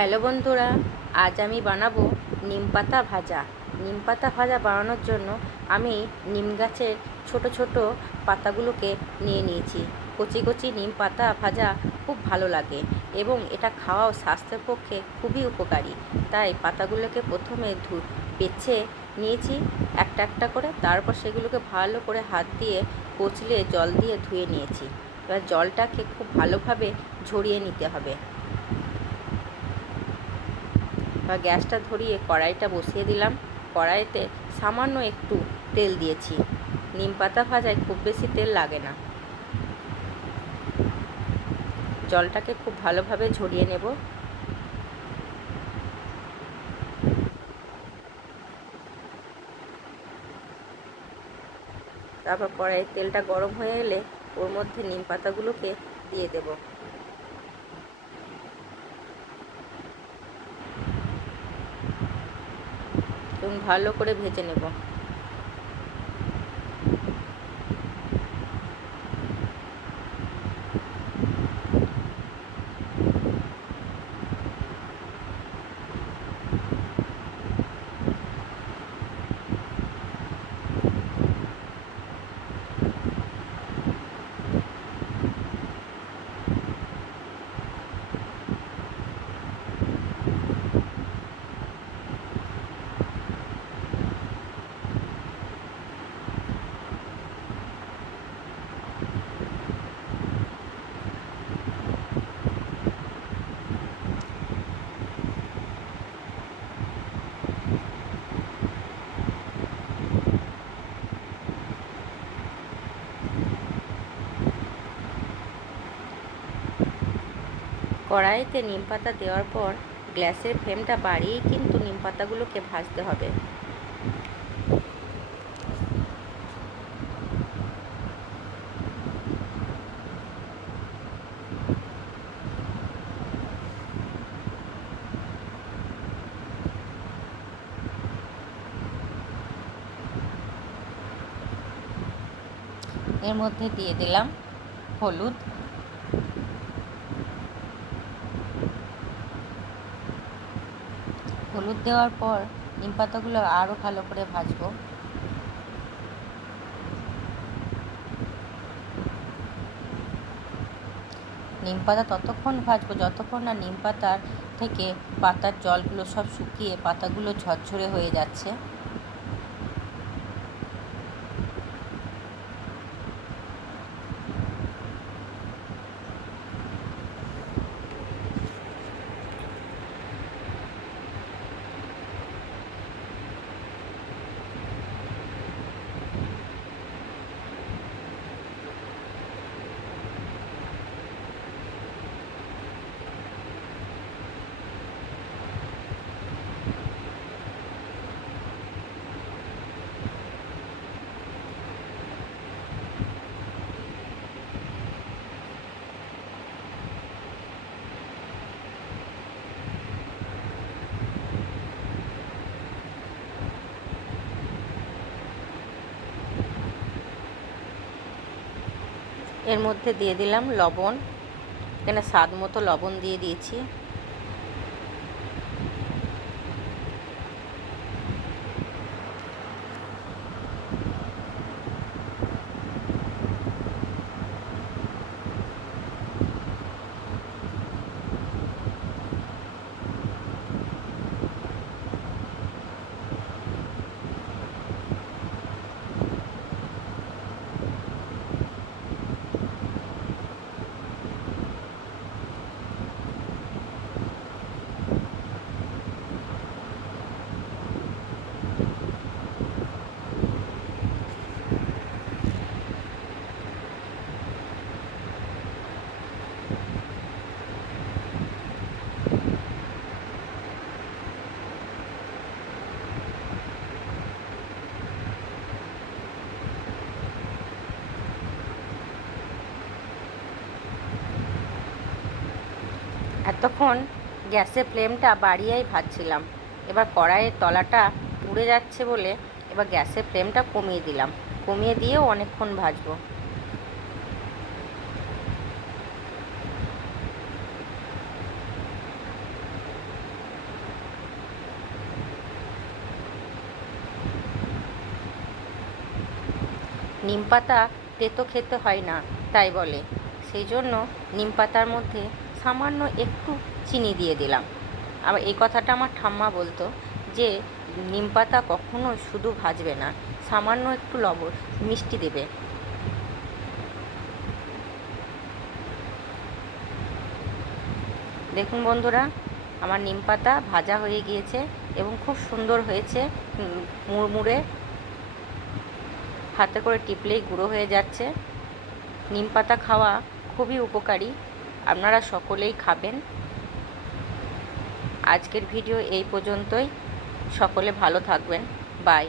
Hello বন্ধুরা, আজ আমি বানাবো নিম পাতা ভাজা। নিম পাতা ভাজা বানানোর জন্য আমি নিম গাছের ছোট ছোট পাতাগুলোকে নিয়ে নিয়েছি। কচি কচি নিম পাতা ভাজা খুব ভালো লাগে এবং এটা খাওয়াও স্বাস্থ্যের পক্ষে খুবই উপকারী। তাই পাতাগুলোকে প্রথমে ধু, বেছে নিয়েছি একটা একটা করে, তারপর সেগুলোকে ভালো করে হাত দিয়ে কচলে জল দিয়ে ধুয়ে নিয়েছি। এবার জলটাকে খুব ভালোভাবে ঝরিয়ে নিতে হবে। এবার গ্যাসটা ধরিয়ে কড়াইটা বসিয়ে দিলাম। কড়াইতে সামান্য একটু তেল দিয়েছি। নিম পাতা ভাজায় খুব বেশি তেল লাগে না। জলটাকে খুব ভালোভাবে ঝরিয়ে নেব। তারপর কড়াইয়ের তেলটা গরম হয়ে এলে ওর মধ্যে নিম পাতাগুলোকে দিয়ে দেবো। ভালো করে ভেজে নেব। কড়াইতে নিম পাতা দেওয়ার পর গ্যাসের ফ্লেমটা বাড়িয়েই কিন্তু নিম পাতাগুলোকে ভাজতে হবে। এর মধ্যে দিয়ে দিলাম হলুদ হলুদ দেওয়ার পর নিম পাতাগুলো আরও ভালো করে ভাজবো। নিম পাতা ততক্ষণ ভাজবো, যতক্ষণ না নিম পাতার থেকে পাতার জলগুলো সব শুকিয়ে পাতাগুলো ঝরঝরে হয়ে যাচ্ছে। এর মধ্যে দিয়ে দিলাম লবণ। এখানে স্বাদ মতো লবণ দিয়ে দিয়েছি। তখন গ্যাসে ফ্লেমটা বাড়িয়েই ভাজছিলাম। এবার কড়াইয়ের তলাটা পুড়ে যাচ্ছে বলে এবার গ্যাসের ফ্লেমটা কমিয়ে দিলাম। কমিয়ে দিয়েও অনেকক্ষণ ভাজব। নিম পাতা তেতো খেতে হয় না, তাই বলে। সেই জন্য নিম পাতার মধ্যে সামান্য একটু চিনি দিয়ে দিলাম। আবার এই কথাটা আমার ঠাম্মা বলতো যে, নিম পাতা কখনো শুধু ভাজবে না, সামান্য একটু লবণ, মিষ্টি দেবে। দেখুন বন্ধুরা, আমার নিম পাতা ভাজা হয়ে গিয়েছে এবং খুব সুন্দর হয়েছে মুড়মুড়ে। হাতে করে টিপলেই গুঁড়ো হয়ে যাচ্ছে। নিম পাতা খাওয়া খুবই উপকারী। আপনারা সকলেই খাবেন। আজকের ভিডিও এই পর্যন্তই। সকলে ভালো থাকবেন। বাই।